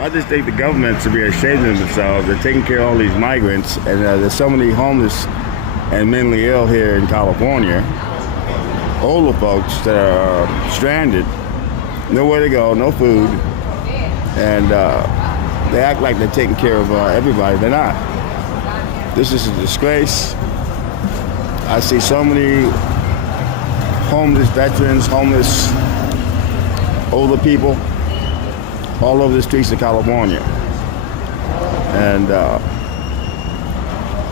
I just think the government should be ashamed of themselves. They're taking care of all these migrants, and there's so many homeless and mentally ill here in California. Older folks that are stranded, nowhere to go, no food, and they act like they're taking care of everybody. They're not. This is a disgrace. I see so many homeless veterans, homeless older people all over the streets of California. And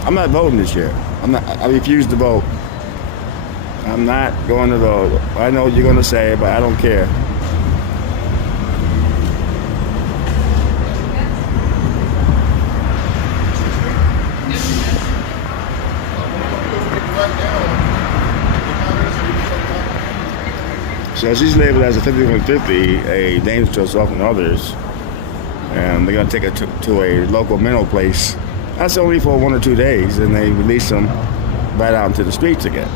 I'm not voting this year. I refuse to vote. I'm not going to vote. I know what you're going to say, but I don't care. So she's labeled as a 5150, a danger to herself and others, and they're going to take her to a local mental place. That's only for 1 or 2 days, and they release them right out into the streets again.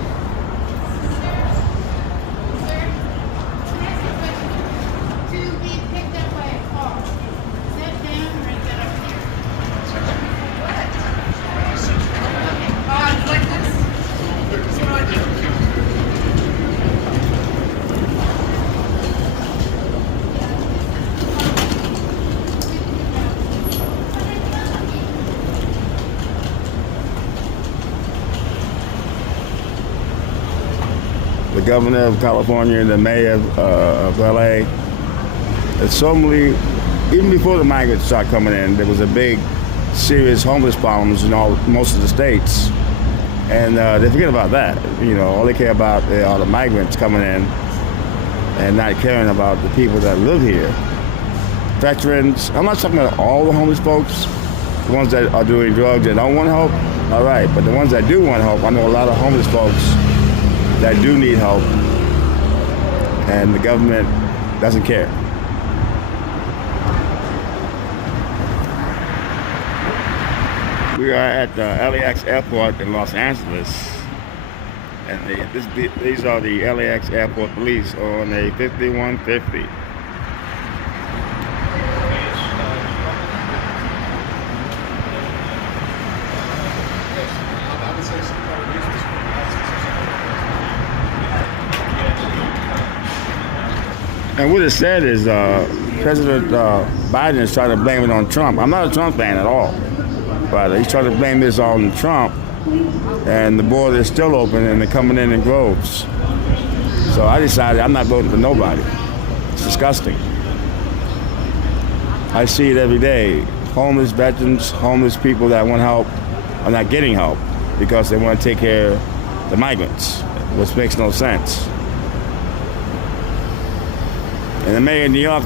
The governor of California and the mayor of LA. There's so many, even before the migrants started coming in, there was a big, serious homeless problems in most of the states. And they forget about that. You know, all they care about are the migrants coming in and not caring about the people that live here. Veterans, I'm not talking about all the homeless folks, the ones that are doing drugs and don't want help, all right, but the ones that do want help, I know a lot of homeless folks that do need help, and the government doesn't care. We are at the LAX airport in Los Angeles, and these are the LAX airport police on a 5150. And what it said is President Biden is trying to blame it on Trump. I'm not a Trump fan at all, but he's trying to blame this on Trump, and the border is still open and they're coming in droves. So I decided I'm not voting for nobody. It's disgusting. I see it every day. Homeless veterans, homeless people that want help are not getting help because they want to take care of the migrants, which makes no sense. And the mayor of New York,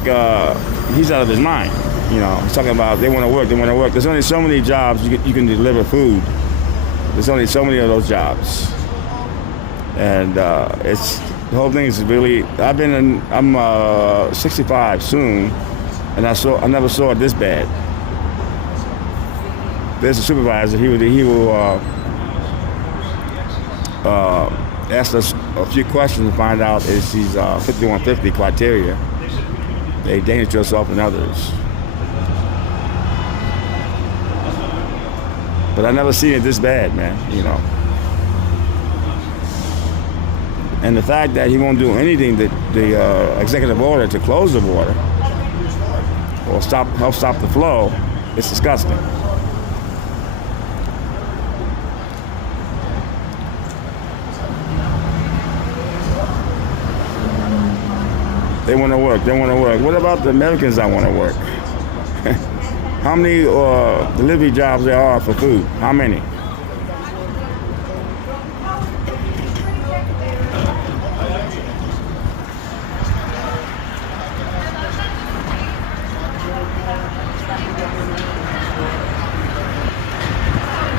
he's out of his mind. You know, he's talking about they want to work, they want to work. There's only so many jobs you can deliver food. There's only so many of those jobs. And the whole thing is really, I'm 65 soon, and I never saw it this bad. There's a supervisor, he will ask us a few questions to find out is these 5150 criteria. They danger to yourself and others. But I never seen it this bad, man, you know. And the fact that he won't do anything, the executive order to close the border or help stop the flow, it's disgusting. They want to work. They want to work. What about the Americans that want to work? How many delivery jobs there are for food? How many?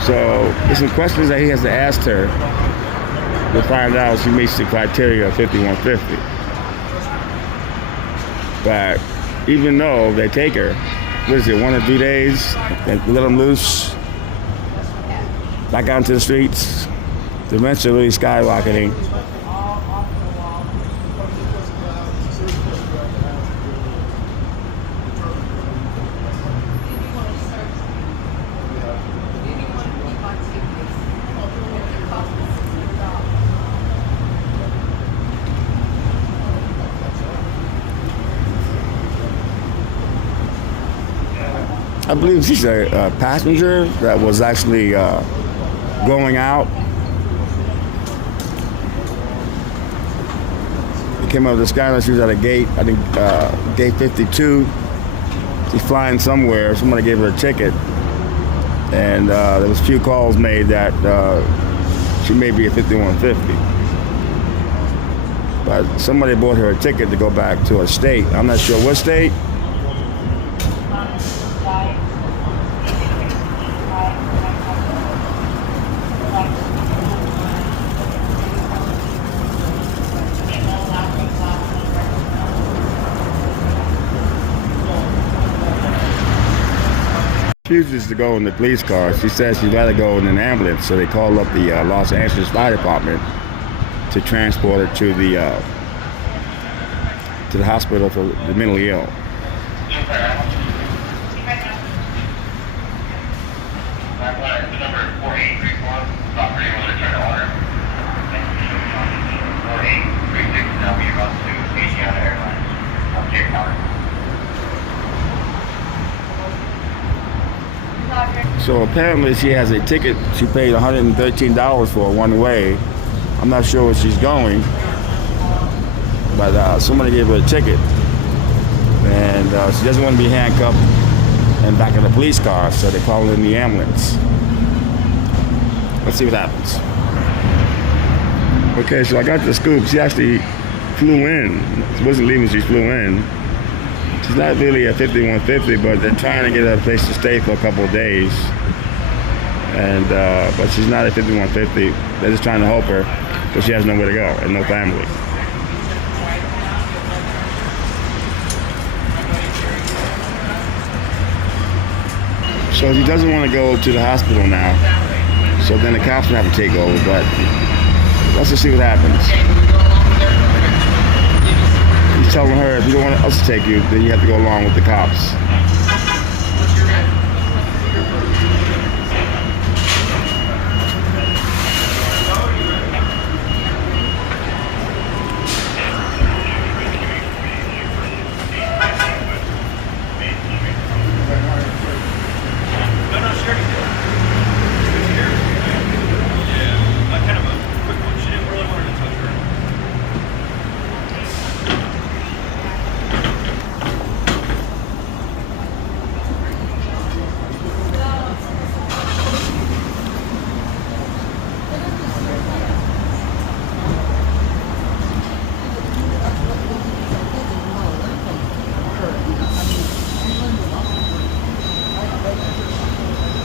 So there's some questions that he has to ask her to find out if she meets the criteria of 5150. But even though they take her, what is it, 1 or 2 days, and let them loose, back out into the streets, the rents are really skyrocketing. I believe she's a passenger that was actually going out. He came up with the scanner. She was at a gate, I think gate 52. She's flying somewhere. Somebody gave her a ticket. And there was a few calls made that she may be a 5150. But somebody bought her a ticket to go back to her state. I'm not sure what state. Refuses to go in the police car. She says she'd rather go in an ambulance, so they called up the Los Angeles Fire Department to transport her to the hospital for the mentally ill. So apparently she has a ticket. She paid $113 for one way. I'm not sure where she's going, but somebody gave her a ticket, and she doesn't want to be handcuffed and back in the police car, so they call in the ambulance. Let's see what happens. Okay, so I got the scoop. She actually flew in. She wasn't leaving, she flew in. She's not really a 5150, but they're trying to get her a place to stay for a couple of days. And but she's not a 5150. They're just trying to help her because she has nowhere to go and no family. So she doesn't want to go to the hospital now. So then the cops will have to take over. But let's just see what happens. He's telling her, if you don't want us to take you, then you have to go along with the cops.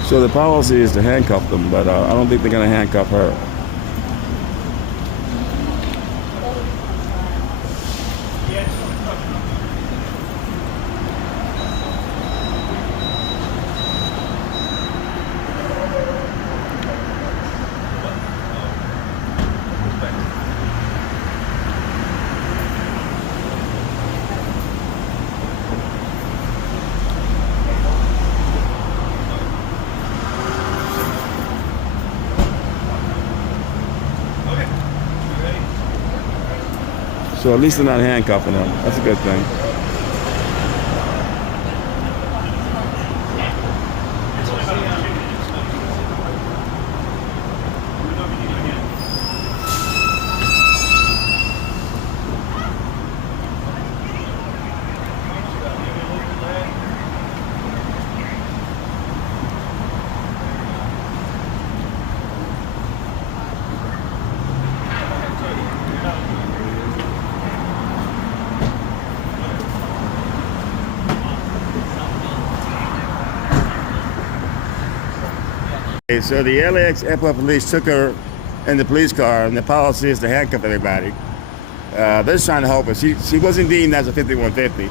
So the policy is to handcuff them, but I don't think they're going to handcuff her. So at least they're not handcuffing her. That's a good thing. So the LAX airport police took her in the police car, and the policy is to handcuff everybody. They're just trying to help her. She wasn't deemed as a 5150,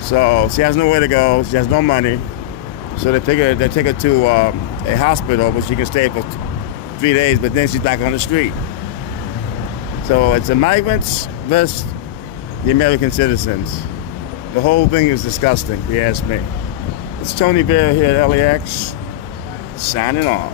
so she has nowhere to go. She has no money, so they take her to a hospital where she can stay for 3 days, but then she's back on the street. So it's the migrants versus the American citizens. The whole thing is disgusting, if you ask me. It's Tony Bear here at LAX. Signing off.